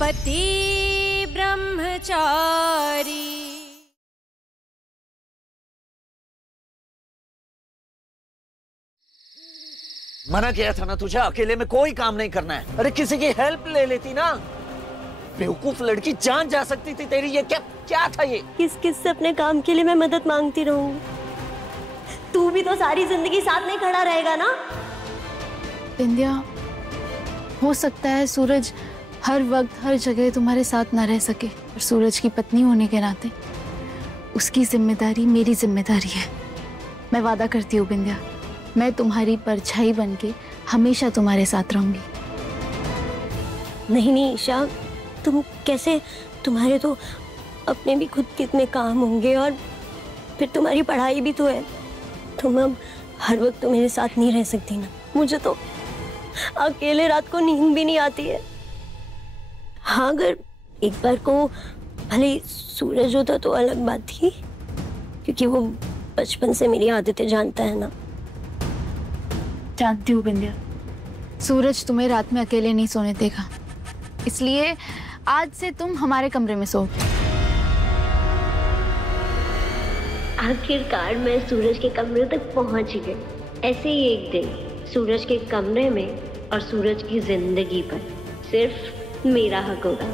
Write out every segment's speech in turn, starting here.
पति ब्रह्मचारी। मना किया था ना तुझे, अकेले में कोई काम नहीं करना है। अरे किसी की हेल्प ले लेती ना। बेवकूफ लड़की, जान जा सकती थी तेरी। ये क्या था ये? किस किस से अपने काम के लिए मैं मदद मांगती रहूंगी? तू भी तो सारी जिंदगी साथ नहीं खड़ा रहेगा ना। बिंदिया, हो सकता है सूरज हर वक्त हर जगह तुम्हारे साथ ना रह सके, और सूरज की पत्नी होने के नाते उसकी जिम्मेदारी मेरी जिम्मेदारी है। मैं वादा करती हूँ बिंदिया, मैं तुम्हारी परछाई बनके हमेशा तुम्हारे साथ रहूंगी। नहीं नहीं ईशा, तुम कैसे? तुम्हारे तो अपने भी खुद कितने काम होंगे, और फिर तुम्हारी पढ़ाई भी तो है। तुम अब हर वक्त तो मेरे साथ नहीं रह सकती ना। मुझे तो अकेले रात को नींद भी नहीं आती है। हाँ, अगर एक बार को भले सूरज होता तो अलग बात थी, क्योंकि वो बचपन से मेरी आदतें जानता है ना। जानती हूँ बिंदिया, सूरज तुम्हें रात में अकेले नहीं सोने देगा, इसलिए आज से तुम हमारे कमरे में सो। आखिरकार मैं सूरज के कमरे तक पहुंच ही गई। ऐसे ही एक दिन सूरज के कमरे में और सूरज की जिंदगी पर सिर्फ मेरा हक होगा।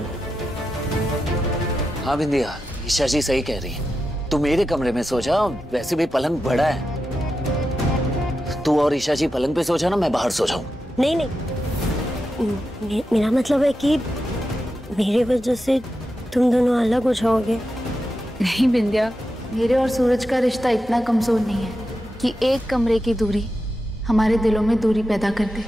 हाँ बिंदिया, ईशा जी सही कह रही है। तू मेरे कमरे में सो जा, वैसे भी पलंग बड़ा है। तू और ईशा जी पलंग पे सो जा ना, मैं बाहर सो जाऊं। नहीं नहीं, मेरा मतलब है कि मेरे वजह से तुम दोनों अलग हो जाओगे। नहीं बिंदिया, मेरे और सूरज का रिश्ता इतना कमजोर नहीं है कि एक कमरे की दूरी हमारे दिलों में दूरी पैदा कर दे।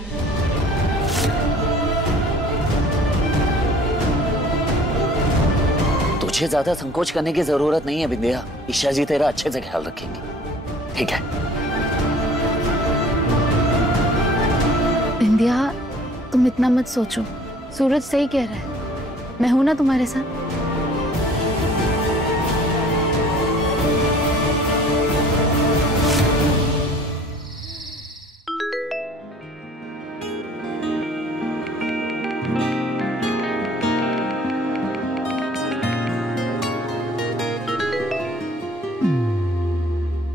तुझे ज्यादा संकोच करने की जरूरत नहीं है बिंदिया। ईशा जी तेरा अच्छे से ख्याल रखेंगे, ठीक है? बिंदिया, तुम इतना मत सोचो, सूरज सही कह रहा है। मैं हूं ना तुम्हारे साथ।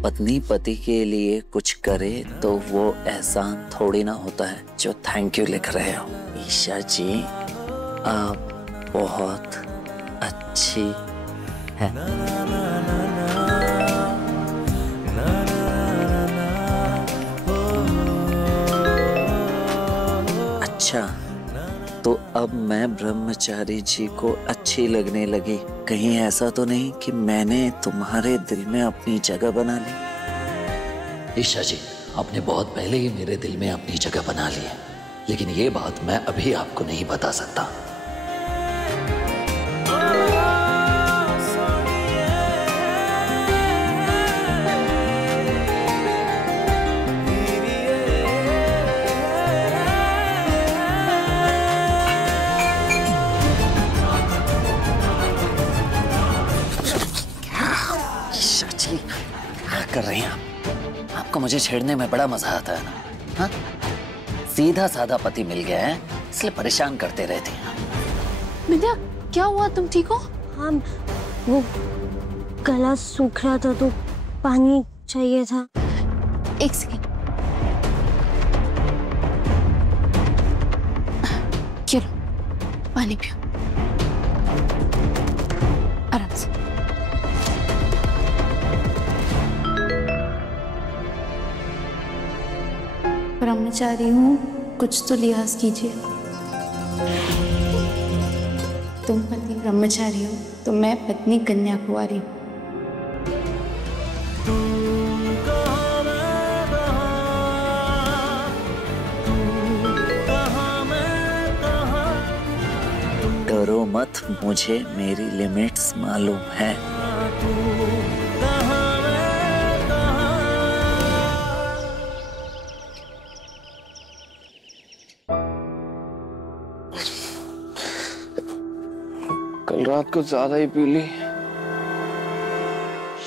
पत्नी पति के लिए कुछ करे तो वो एहसान थोड़ी ना होता है जो थैंक यू लिख रहे हो। ईशा जी, आप बहुत अच्छी है। अच्छा, तो अब मैं ब्रह्मचारी जी को अच्छी लगने लगी। कहीं ऐसा तो नहीं कि मैंने तुम्हारे दिल में अपनी जगह बना ली? ईशा जी, आपने बहुत पहले ही मेरे दिल में अपनी जगह बना ली है, लेकिन ये बात मैं अभी आपको नहीं बता सकता। कर रही हैं आप? आपको मुझे छेड़ने में बड़ा मजा आता है ना? हाँ? सीधा साधा पति मिल गया है, इसलिए परेशान करते रहते हैं। बिंदिया, क्या हुआ? तुम ठीक हो? हाँ, वो गला सूख रहा था तो पानी चाहिए था। एक सेकेंड, चलो पानी पियो आराम से। ब्रह्मचारी हूँ, कुछ तो लिहाज कीजिए। तुम पति ब्रह्मचारी हो तो मैं पत्नी कन्या कुंवारी हूँ। डरो मत, मुझे मेरी लिमिट्स मालूम है। कल रात को ज्यादा ही पी ली।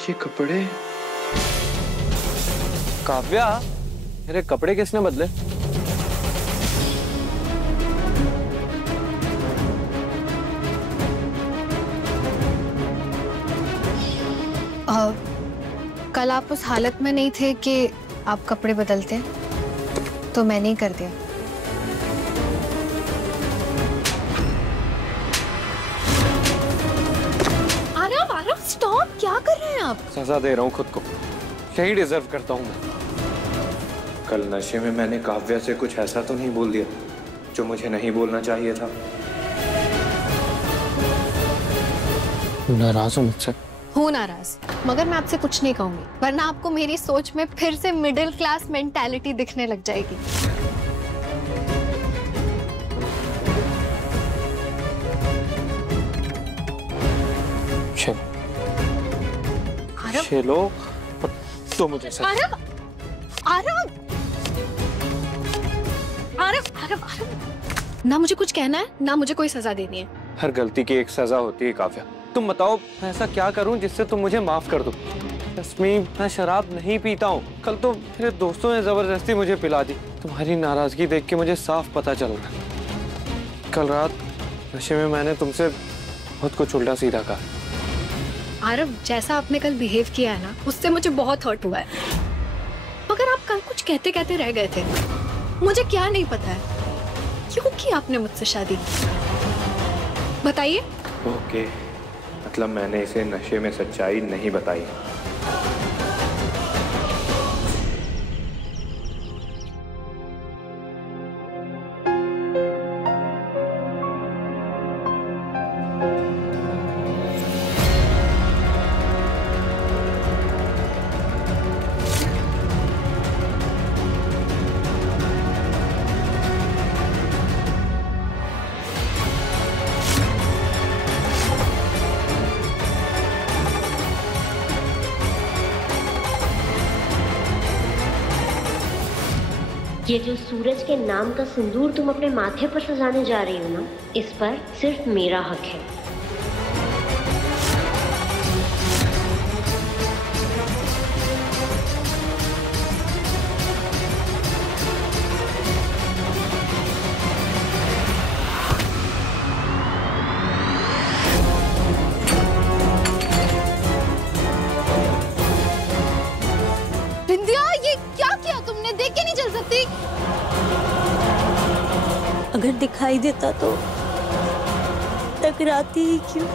ये कपड़े, काव्या, मेरे कपड़े किसने बदले? कल आप उस हालत में नहीं थे कि आप कपड़े बदलते, तो मैंने ही कर दिया। आराम आराम, स्टॉप, क्या कर रहे हैं आप? सजा दे रहा हूँ खुद को, यही डिजर्व करता हूँ मैं। कल नशे में मैंने काव्या से कुछ ऐसा तो नहीं बोल दिया जो मुझे नहीं बोलना चाहिए था। नाराज हो मुझसे? हूँ नाराज, मगर मैं आपसे कुछ नहीं कहूंगी, वरना आपको मेरी सोच में फिर से मिडिल क्लास मेंटालिटी दिखने लग जाएगी। चलो तो मुझे आरव, आरव, आरव, आरव, आरव, ना मुझे कुछ कहना है ना मुझे कोई सजा देनी है। हर गलती की एक सजा होती है काव्या। तुम बताओ मैं ऐसा क्या करूं जिससे तुम मुझे माफ कर दो? रश्मि, मैं शराब नहीं पीता हूँ। कल तो मेरे दोस्तों ने जबरदस्ती मुझे पिला दी। तुम्हारी नाराजगी देख के मुझे साफ पता चल रहा है कल रात नशे में मैंने तुमसे बहुत कुछ उल्टा सीधा कहा। आरव, जैसा आपने कल बिहेव किया है ना, उससे मुझे बहुत हर्ट हुआ है। मगर आप कल कुछ कहते कहते रह गए थे। मुझे क्या नहीं पता है क्यों की आपने मुझसे शादी, बताइए। ओके, मतलब मैंने इसे नशे में सच्चाई नहीं बताई। ये जो सूरज के नाम का सिंदूर तुम अपने माथे पर सजाने जा रही हो ना, इस पर सिर्फ मेरा हक है। बिंदिया, ये क्या किया तुमने? देख के नहीं चल सकती? अगर दिखाई देता तो टकराती ही क्यों?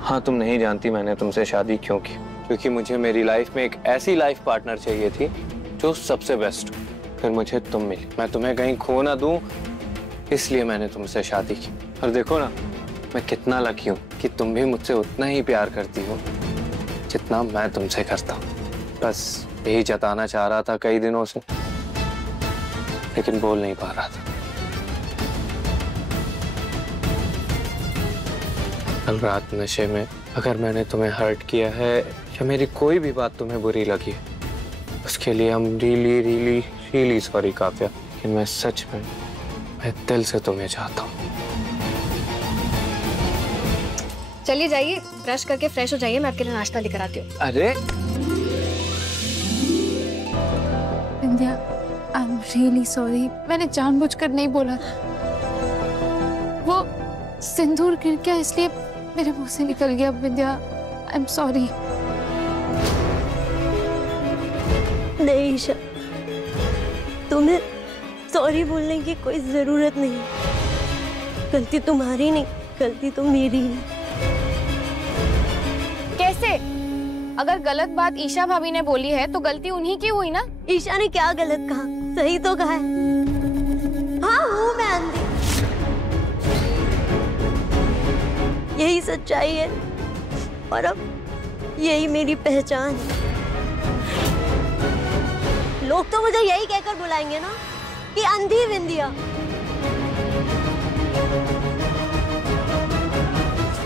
हाँ, तुम नहीं जानती मैंने तुमसे शादी क्यों की। क्योंकि मुझे मेरी लाइफ में एक ऐसी लाइफ पार्टनर चाहिए थी जो सबसे बेस्ट हो। फिर मुझे तुम मिली। मैं तुम्हें कहीं खो ना दूं, इसलिए मैंने तुमसे शादी की। और देखो ना, मैं कितना लकी हूँ कि तुम भी मुझसे उतना ही प्यार करती हो जितना मैं तुमसे करता हूँ। बस यही जताना चाह रहा था कई दिनों से, लेकिन बोल नहीं पा रहा था। कल रात नशे में अगर मैंने तुम्हें हर्ट किया है या मेरी कोई भी बात तुम्हें बुरी लगी है, उसके लिए हम really really really sorry Kavya. लेकिन मैं सच में, मैं दिल से तुम्हें चाहता हूँ। चलिए जाइए, ब्रश करके फ्रेश हो जाइए, मैं आपके लिए नाश्ता लेकर आती हूँ। अरे India, I am really sorry, मैंने जानबूझकर नहीं बोला था। वो सिंदूर गिर गया इसलिए मेरे मुंह से निकल गया। Vindhya, I am sorry. नहीं ईशा, तुम्हें सॉरी बोलने की कोई जरूरत नहीं। गलती तुम्हारी नहीं, गलती तो मेरी है। कैसे? अगर गलत बात ईशा भाभी ने बोली है तो गलती उन्हीं की हुई ना? ईशा ने क्या गलत कहा? सही तो कहा है। हाँ, हूँ मैं अंधी, यही सच्चाई है और अब यही मेरी पहचान है। लोग तो मुझे यही कहकर बुलाएंगे ना कि अंधी विंध्या।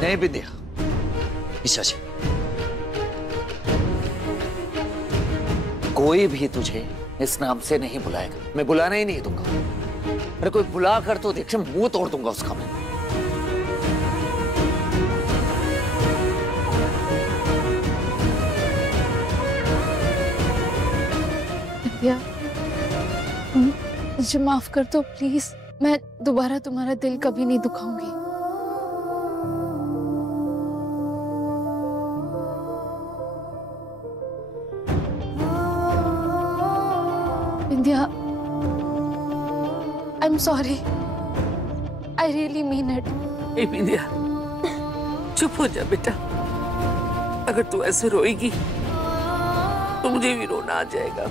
नहीं विंध्या, ईशा जी, कोई भी तुझे इस नाम से नहीं बुलाएगा। मैं बुलाना ही नहीं दूंगा। अरे कोई बुला कर तो देख, मुंह तोड़ दूंगा उसका मैं। मुझे माफ कर दो प्लीज। मैं दोबारा तुम्हारा दिल कभी नहीं दुखाऊंगी। बिंदिया, I'm sorry. I really mean it. ए बिंदिया, चुप हो जा बेटा। अगर तू ऐसे रोएगी तो मुझे भी रोना आ जाएगा।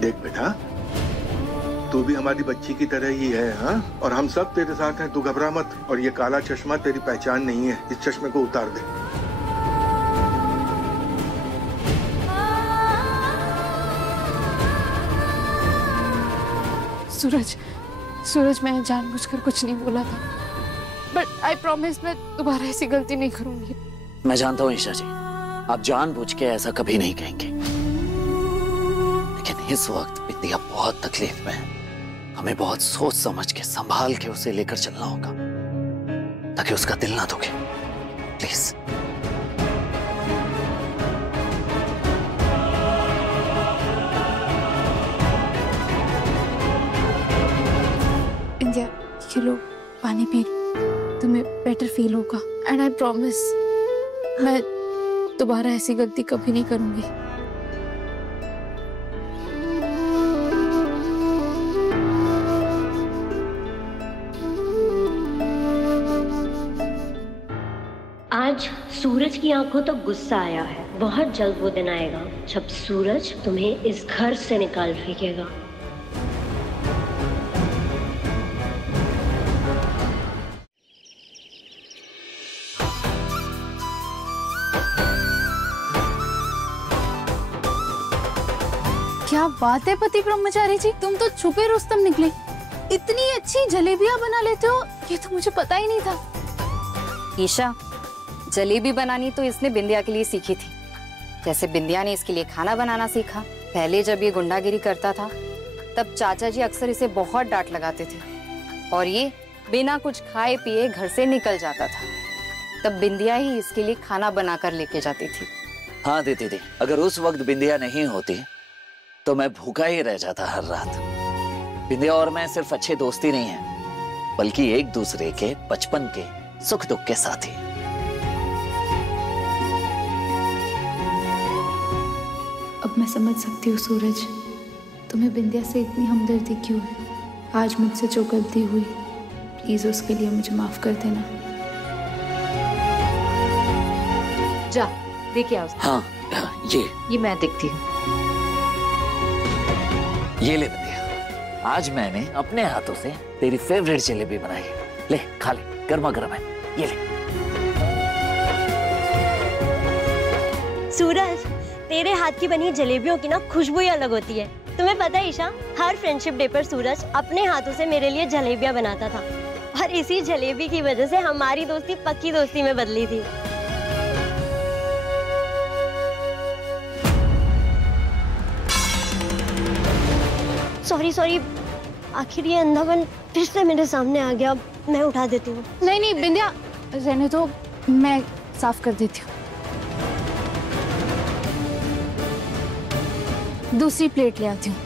देख बेटा, तू भी हमारी बच्ची की तरह ही है, हाँ? और हम सब तेरे साथ हैं, तू घबरा मत। और ये काला चश्मा तेरी पहचान नहीं है, इस चश्मे को उतार दे। सूरज, मैंने जानबूझकर कुछ नहीं बोला था, बट आई प्रॉमिस मैं दोबारा ऐसी गलती नहीं करूंगी। मैं जानता हूँ ईशा जी, आप जानबूझ के ऐसा कभी नहीं कहेंगे, लेकिन इस वक्त बिंदिया बहुत तकलीफ में है। हमें बहुत सोच समझ के संभाल के उसे लेकर चलना होगा ताकि उसका दिल ना दुखे। प्लीज। बिंदिया, ये लो पानी पी, तुम्हें बेटर फील होगा। एंड आई प्रॉमिस मैं दोबारा ऐसी गलती कभी नहीं करूंगी। आज सूरज की आंखों तक गुस्सा आया है। बहुत जल्द वो दिन आएगा जब सूरज तुम्हें इस घर से निकाल फेंकेगा। क्या बात है पति ब्रह्मचारी जी, तुम तो छुपे रुस्तम निकले। इतनी अच्छी जलेबियां बना लेते हो, ये तो मुझे पता ही नहीं था। ईशा, जलेबी बनानी तो इसने बिंदिया के लिए सीखी थी, जैसे बिंदिया ने इसके लिए खाना बनाना सीखा। पहले जब ये गुंडागिरी करता था तब चाचा जी अक्सर इसे बहुत डांट लगाते थे और ये बिना कुछ खाए पिए घर से निकल जाता था। तब बिंदिया ही इसके लिए खाना बनाकर लेके जाती थी। हाँ दीदी, अगर उस वक्त बिंदिया नहीं होती तो मैं भूखा ही रह जाता हर रात। बिंदिया और मैं सिर्फ अच्छे दोस्त ही नहीं हैं, बल्कि एक दूसरे के बचपन के सुख दुख के साथी। अब मैं समझ सकती हूँ सूरज, तुम्हें बिंदिया से इतनी हमदर्दी क्यों है। आज मुझसे जो गलती हुई, प्लीज उसके लिए मुझे माफ कर देना। जा देखिए आओ। हाँ, ये मैं देखती हूँ। ये ले बिंदिया, आज मैंने अपने हाथों से तेरी फेवरेट जलेबी बनाई है। ले खा ले, गर्मा गर्म है, ये ले। सूरज, तेरे हाथ की बनी जलेबियों की ना खुशबू ही अलग होती है। तुम्हें पता है ईशा, हर फ्रेंडशिप डे पर सूरज अपने हाथों से मेरे लिए जलेबियां बनाता था और इसी जलेबी की वजह से हमारी दोस्ती पक्की दोस्ती में बदली थी। सॉरी, आखिर ये अंधापन फिर से मेरे सामने आ गया। मैं उठा देती हूँ। नहीं बिंदिया, रहने दो, मैं साफ कर देती हूँ। दूसरी प्लेट ले आती हूँ।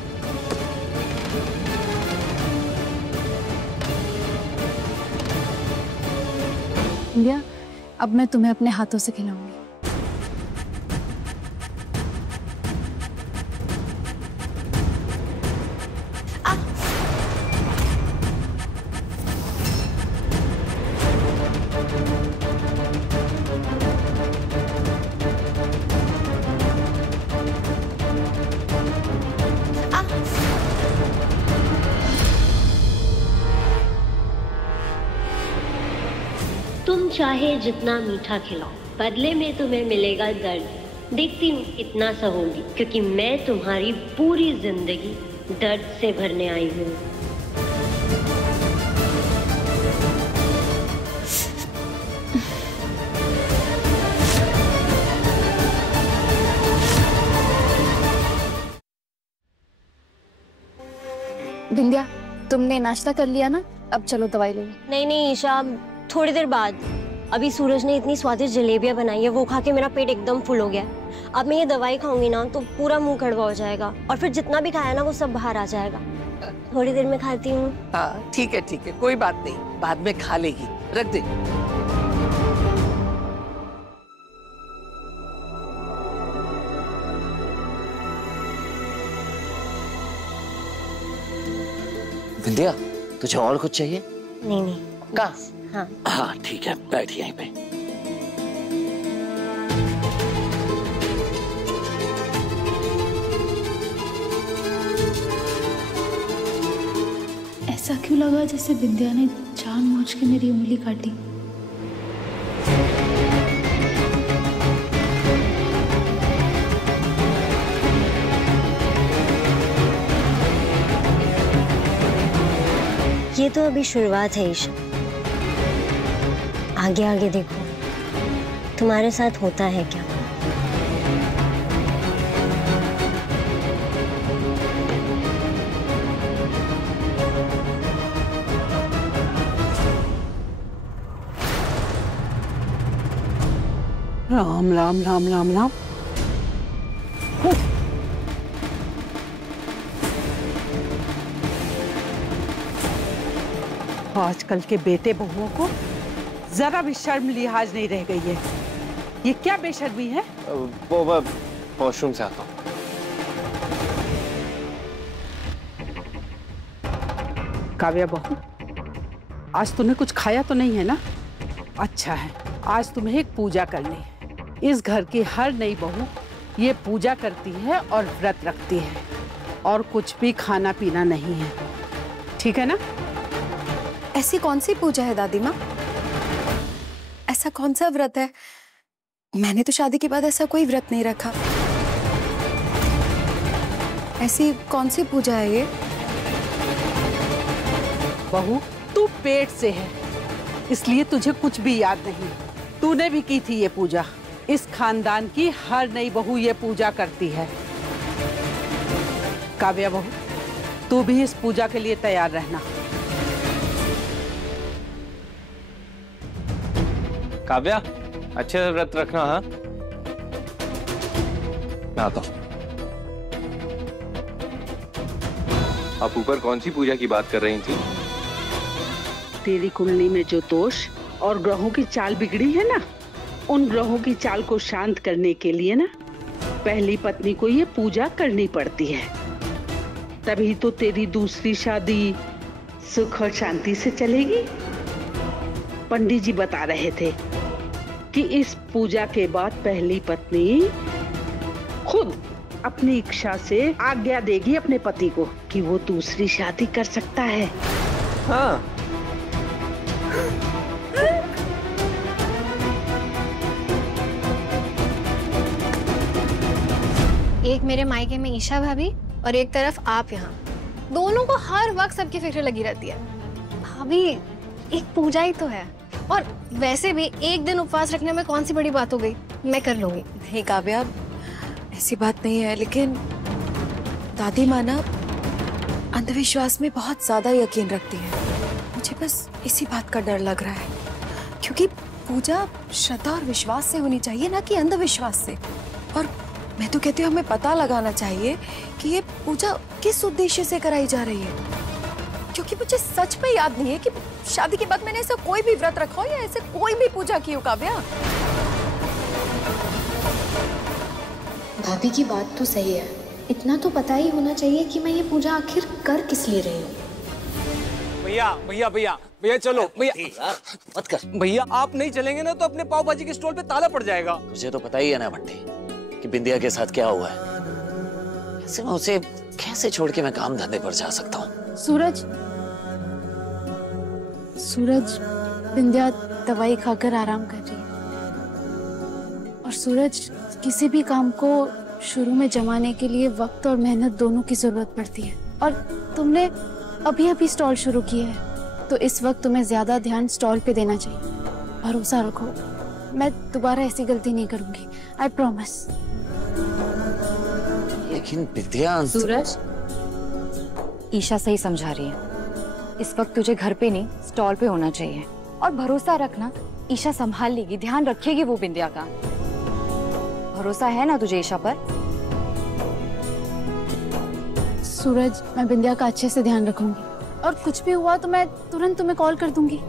बिंदिया, अब मैं तुम्हें अपने हाथों से खिलाऊंगी। तुम चाहे जितना मीठा खिलाओ, बदले में तुम्हें मिलेगा दर्द। देखती हूँ इतना सहूंगी, क्योंकि मैं तुम्हारी पूरी जिंदगी दर्द से भरने आई हूँ। बिंदिया, तुमने नाश्ता कर लिया ना, अब चलो दवाई लो। नहीं ईशा, थोड़ी देर बाद। अभी सूरज ने इतनी स्वादिष्ट जलेबियां बनाई है, वो खा के मेरा पेट एकदम फुल हो गया है। अब मैं ये दवाई खाऊंगी ना तो पूरा मुंह कड़वा हो जाएगा और फिर जितना भी खाया ना वो सब बाहर आ जाएगा। थोड़ी देर में खाती हूँ। हाँ ठीक है, कोई बात नहीं, बाद में खा लेगी, रख दे। विंध्या, तुझे और कुछ चाहिए? नहीं का? हाँ हाँ ठीक है, बैठ यहीं पे। ऐसा क्यों लगा जैसे विंध्या ने जानबूझ के मेरी उंगली काटी? ये तो अभी शुरुआत है ईशा, आगे आगे देखो तुम्हारे साथ होता है क्या। राम राम राम राम राम। आजकल के बेटे बहुओं को जरा भी शर्म लिहाज नहीं रह गई है। ये क्या बेशर्मी है? वो वॉशरूम से आता हूँ। काव्या बहू, आज तूने कुछ खाया तो नहीं है ना? अच्छा है, आज तुम्हें एक पूजा करनी है। इस घर की हर नई बहू ये पूजा करती है और व्रत रखती है, और कुछ भी खाना पीना नहीं है, ठीक है ना? ऐसी कौन सी पूजा है दादी माँ? ऐसा कौन सा व्रत है? मैंने तो शादी के बाद ऐसा कोई व्रत नहीं रखा। ऐसी कौन सी पूजा है ये? बहू, तू पेट से है, इसलिए तुझे कुछ भी याद नहीं। तूने भी की थी ये पूजा। इस खानदान की हर नई बहू ये पूजा करती है। काव्या बहू, तू भी इस पूजा के लिए तैयार रहना। काव्या, अच्छे से व्रत रखना। हाँ, मैं आता हूँ। आप ऊपर कौन सी पूजा की बात कर रही थी? तेरी कुंडली में जो दोष और ग्रहों की चाल बिगड़ी है ना, उन ग्रहों की चाल को शांत करने के लिए ना पहली पत्नी को ये पूजा करनी पड़ती है। तभी तो तेरी दूसरी शादी सुख और शांति से चलेगी। पंडित जी बता रहे थे कि इस पूजा के बाद पहली पत्नी खुद अपनी इच्छा से आज्ञा देगी अपने पति को कि वो दूसरी शादी कर सकता है। हाँ। एक मेरे मायके में ईशा भाभी और एक तरफ आप यहाँ, दोनों को हर वक्त सबकी फिक्र लगी रहती है। भाभी, एक पूजा ही तो है, और वैसे भी एक दिन उपवास रखने में कौन सी बड़ी बात हो गई, मैं कर लूंगी। नहीं काव्या, ऐसी बात नहीं है, लेकिन दादी माँ ना अंधविश्वास में बहुत ज्यादा यकीन रखती है। मुझे बस इसी बात का डर लग रहा है, क्योंकि पूजा श्रद्धा और विश्वास से होनी चाहिए, ना कि अंधविश्वास से। और मैं तो कहती हूँ हमें पता लगाना चाहिए कि ये पूजा किस उद्देश्य से कराई जा रही है, क्योंकि मुझे सच में याद नहीं है कि शादी के बाद मैंने ऐसा कोई भी व्रत रखा हो या ऐसे कोई भी पूजा की हो। काव्या, भाभी की बात तो सही है, इतना तो पता ही होना चाहिए कि मैं ये पूजा आखिर कर किस लिए रही हूँ। भैया भैया भैया भैया चलो भैया, मत कर भैया आप नहीं चलेंगे ना तो अपने पाव भाजी के स्टॉल पे ताला पड़ जाएगा। तुझे तो पता ही है ना भट्टी कि बिंदिया के साथ क्या हुआ है। कैसे मैं उसे कैसे छोड़ के मैं काम धंधे पर जा सकता हूँ? सूरज, बिंदिया दवाई खाकर आराम कर रही है, और सूरज, किसी भी काम को शुरू में जमाने के लिए वक्त और मेहनत दोनों की जरूरत पड़ती है, और तुमने अभी अभी स्टॉल शुरू किया है, तो इस वक्त तुम्हें ज्यादा ध्यान स्टॉल पे देना चाहिए। भरोसा रखो, मैं दोबारा ऐसी गलती नहीं करूंगी, आई प्रॉमिस। लेकिन बिंदिया, सूरज, ईशा सही समझा रही है। इस वक्त तुझे घर पे नहीं स्टॉल पे होना चाहिए, और भरोसा रखना ईशा संभाल लेगी, ध्यान रखेगी वो बिंदिया का। भरोसा है ना तुझे ईशा पर? सूरज, मैं बिंदिया का अच्छे से ध्यान रखूंगी और कुछ भी हुआ तो मैं तुरंत तुम्हें कॉल कर दूंगी।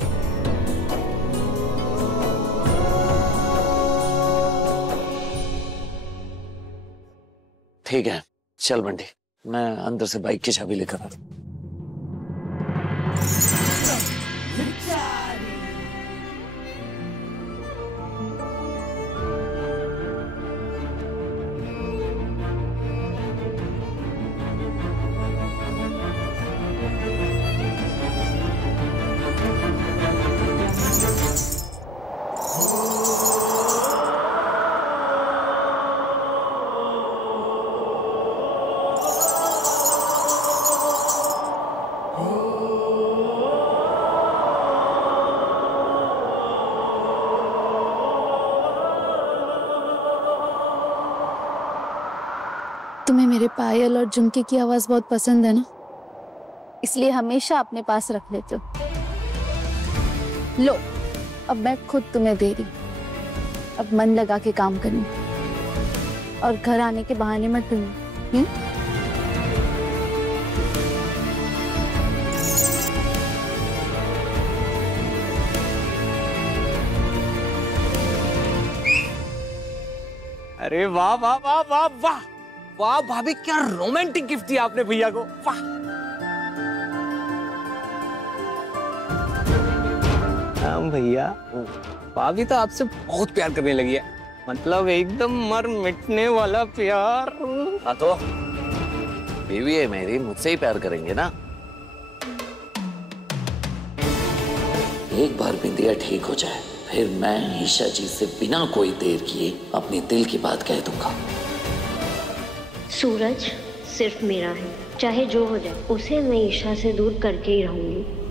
ठीक है, चल बंटी, मैं अंदर से बाइक की चाबी लेकर आता हूं। तुम्हें मेरे पायल और झुमके की आवाज बहुत पसंद है ना, इसलिए हमेशा अपने पास रख लेते हो। लो, अब मैं खुद तुम्हें दे रही हूँ। अब मन लगा के काम करना और घर आने के बहाने मत ढूंढना। अरे वाह वाह वाह वाह वाह वाह भाभी, क्या रोमांटिक गिफ्ट दिया आपने भैया को। वाह। हाँ भैया, भाभी तो आपसे बहुत प्यार करने लगी है, मतलब एकदम मर मिटने वाला प्यार। हाँ तो बीवी है मेरी, मुझसे ही प्यार करेंगे ना। एक बार बिंदिया ठीक हो जाए, फिर मैं ईशा जी से बिना कोई देर किए अपनी दिल की बात कह दूंगा। सूरज सिर्फ मेरा है, चाहे जो हो जाए उसे मैं ईशा से दूर करके ही रहूंगी।